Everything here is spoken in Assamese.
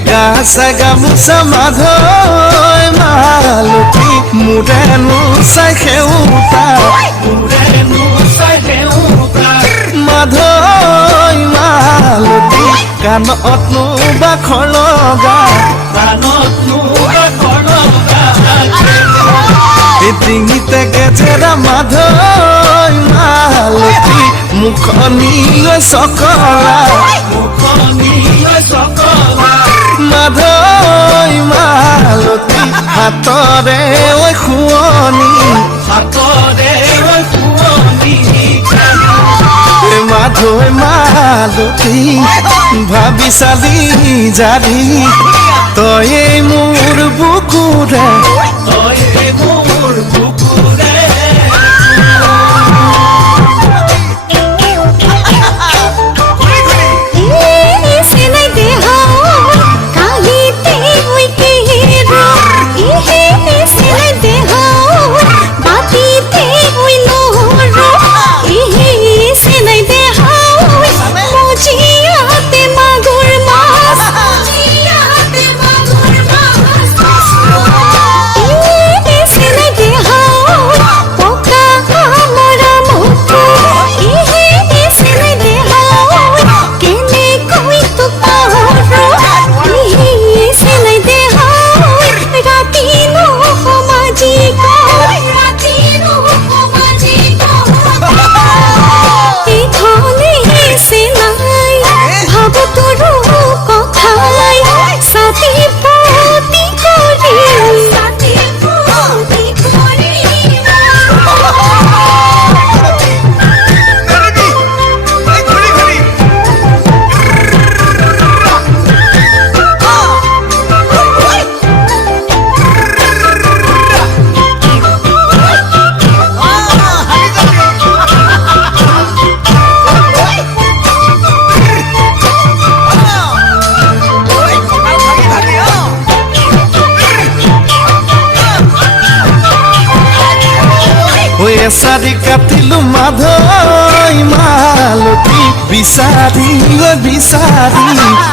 গাছা গামোচা মাধৈ মালতী মোৰেনো চাই সেউতা মাধৈ মালতী কাণতনো বাখৰ লগা ডিঙিতে গেজেৰা মাধৈ মালতী মুখনিলৈ চকৰা মাধৈ মালতী হাতৰে ঐ শুৱনি মাধৈ মালতী ভাবি চালি জাৰি তয়ে মোৰ বুকুৰে এচাৰি কাটিলো মাধৈ মালতী বিচাৰি বিচাৰি